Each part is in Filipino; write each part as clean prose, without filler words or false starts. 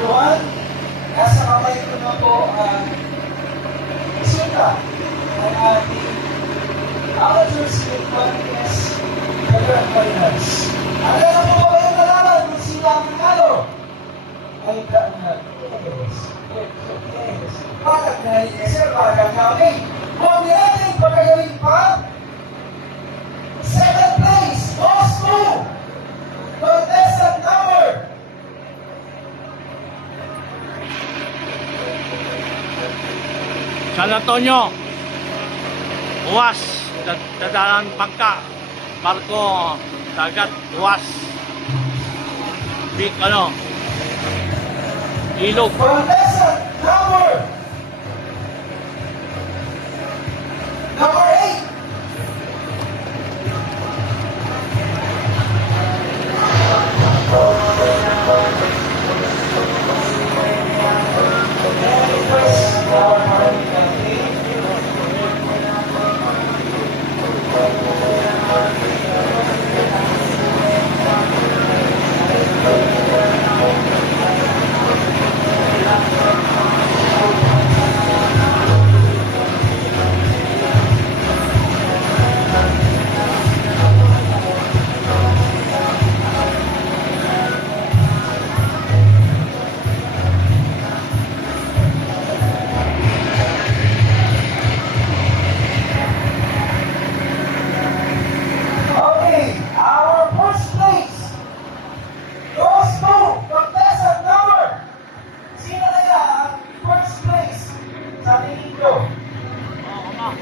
1, nasa kamay ko na po ang resulta ng ating Amateurs Youth Contest Federal Finals. Ano na po ba yung nalaman kung sino ang nanalo? Ay kaangat. Yes. Bakit na sir, bakit kami? Huwag natin pagkagawin pa. Second place goes to contestant number San Antonio, Uwas, Dadalan Pangka, Barko, Dagat, Uwas, Big, Ilog. contestant number 8.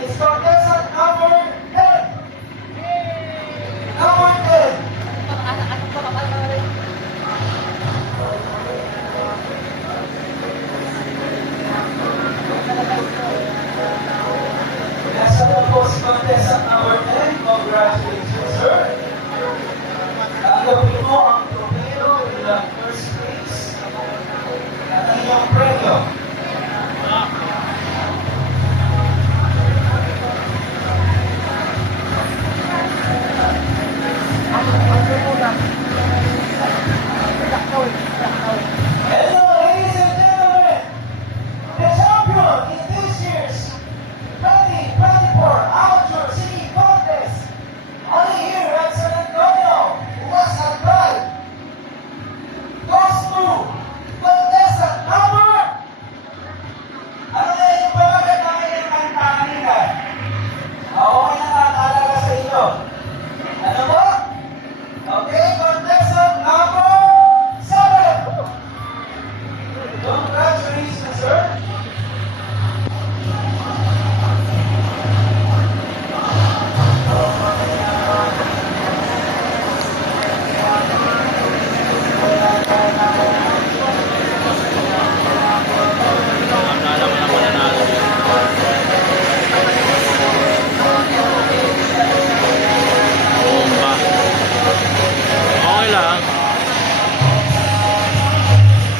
It's contestant number 10. Number 10. Nasa na po si contestant number 10. Congratulations, sir. Tanggapin mo ang trofeo bilang first place at inyong premyo.